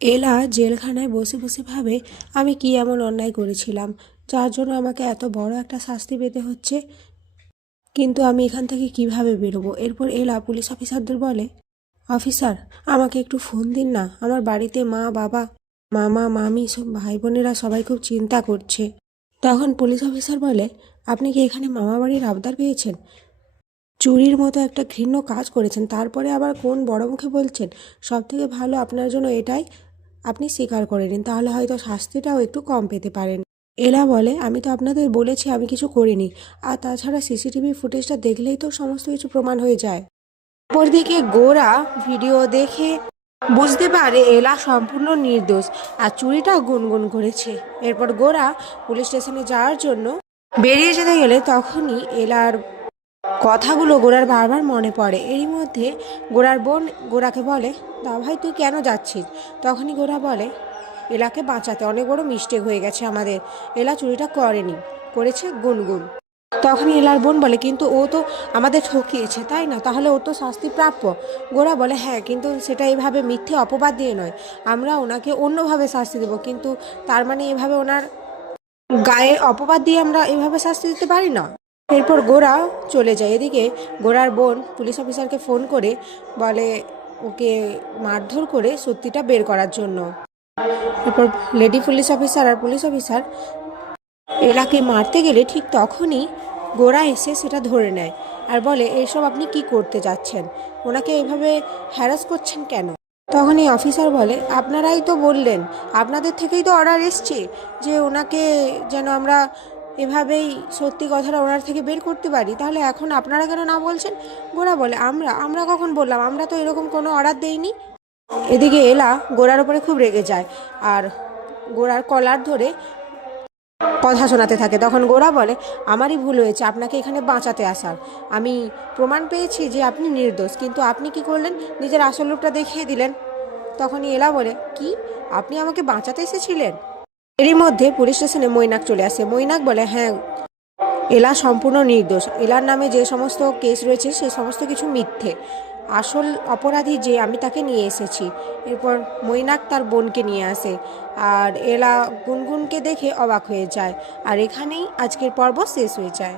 এলা জেলখানায় বসে বসে ভাবে, আমি কি এমন অন্যায় করেছিলাম যার জন্য আমাকে এত বড় একটা শাস্তি পেতে হচ্ছে। কিন্তু আমি এখান থেকে কিভাবে বেরোবো? এরপর এলা পুলিশ অফিসারদের বলে, অফিসার, আমাকে একটু ফোন দিন না, আমার বাড়িতে মা বাবা, মামা মামি সব ভাই বোনেরা সবাই খুব চিন্তা করছে। তখন পুলিশ অফিসার বলে, আপনি কি এখানে মামা বাড়ির আবদার পেয়েছেন? চুরির মতো একটা ঘৃণ্য কাজ করেছেন, তারপরে আবার কোন বড় মুখে বলছেন? সব থেকে ভালো আপনার জন্য এটাই, আপনি স্বীকার করে নিন, তাহলে হয়তো শাস্তিটাও একটু কম পেতে পারেন। এলা বলে, আমি তো আপনাদের বলেছি আমি কিছু করিনি, আর তাছাড়া সিসিটিভি ফুটেজটা দেখলেই তো সমস্ত কিছু প্রমাণ হয়ে যায়। অপরদিকে গোরা ভিডিও দেখে বুঝতে পারে এলা সম্পূর্ণ নির্দোষ আর চুরিটা গুনগুন করেছে। এরপর গোরা পুলিশ স্টেশনে যাওয়ার জন্য বেরিয়ে যেতে গেলে তখনই এলার কথাগুলো গোরার বারবার মনে পড়ে। এরই মধ্যে গোরার বোন গোরাকে বলে, দা ভাই তুই কেন যাচ্ছিস? তখনই গোরা বলে, এলাকে বাঁচাতে, অনেক বড় মিস্টেক হয়ে গেছে আমাদের, এলা চুরিটা করেনি, করেছে গুনগুন। তখনই এলার বোন বলে, কিন্তু ও তো আমাদের ঠকিয়েছে তাই না, তাহলে ও তো শাস্তি প্রাপ্য। গোরা বলে, হ্যাঁ, কিন্তু সেটা এইভাবে মিথ্যে অপবাদ দিয়ে নয়, আমরা ওনাকে অন্যভাবে শাস্তি দেবো, কিন্তু তার মানে এভাবে ওনার গায়ে অপবাদ দিয়ে আমরা এভাবে শাস্তি দিতে পারি না। এরপর গোরা চলে যায়। এদিকে গোরার বোন পুলিশ অফিসারকে ফোন করে বলে ওকে মারধর করে সত্যিটা বের করার জন্য। এরপর লেডি পুলিশ অফিসার আর পুলিশ অফিসার এলাকে মারতে গেলে ঠিক তখনই গোরা এসে সেটা ধরে নেয় আর বলে, এসব আপনি কি করতে যাচ্ছেন? ওনাকে এভাবে হ্যারাস করছেন কেন? তখন এই অফিসার বলে, আপনারাই তো বললেন, আপনাদের থেকেই তো অর্ডার এসছে যে ওনাকে যেন আমরা এভাবেই সত্যি কথাটা ওনার থেকে বের করতে পারি, তাহলে এখন আপনারা কেন না বলছেন? গোরা বলে, আমরা আমরা কখন বললাম? আমরা তো এরকম কোনো অর্ডার দেইনি। এদিকে এলা গোরার উপরে খুব রেগে যায় আর গোরার কলার ধরে কথা শোনাতে থাকে। তখন গোরা বলে, আমারই ভুল হয়েছে আপনাকে এখানে বাঁচাতে আসার, আমি প্রমাণ পেয়েছি যে আপনি নির্দোষ, কিন্তু আপনি কি করলেন, নিজের আসল রূপটা দেখিয়ে দিলেন। তখনই এলা বলে, কি, আপনি আমাকে বাঁচাতে এসেছিলেন? এরই মধ্যে পুলিশ স্টেশনে মৈনাক চলে আসে। মৈনাক বলে, হ্যাঁ, এলা সম্পূর্ণ নির্দোষ, এলার নামে যে সমস্ত কেস রয়েছে সে সমস্ত কিছু মিথ্যে, আসল অপরাধী যে আমি তাকে নিয়ে এসেছি। এরপর মৈনাক তার বোনকে নিয়ে আসে আর এলা গুনগুনকে দেখে অবাক হয়ে যায়। আর এখানেই আজকের পর্ব শেষ হয়ে যায়।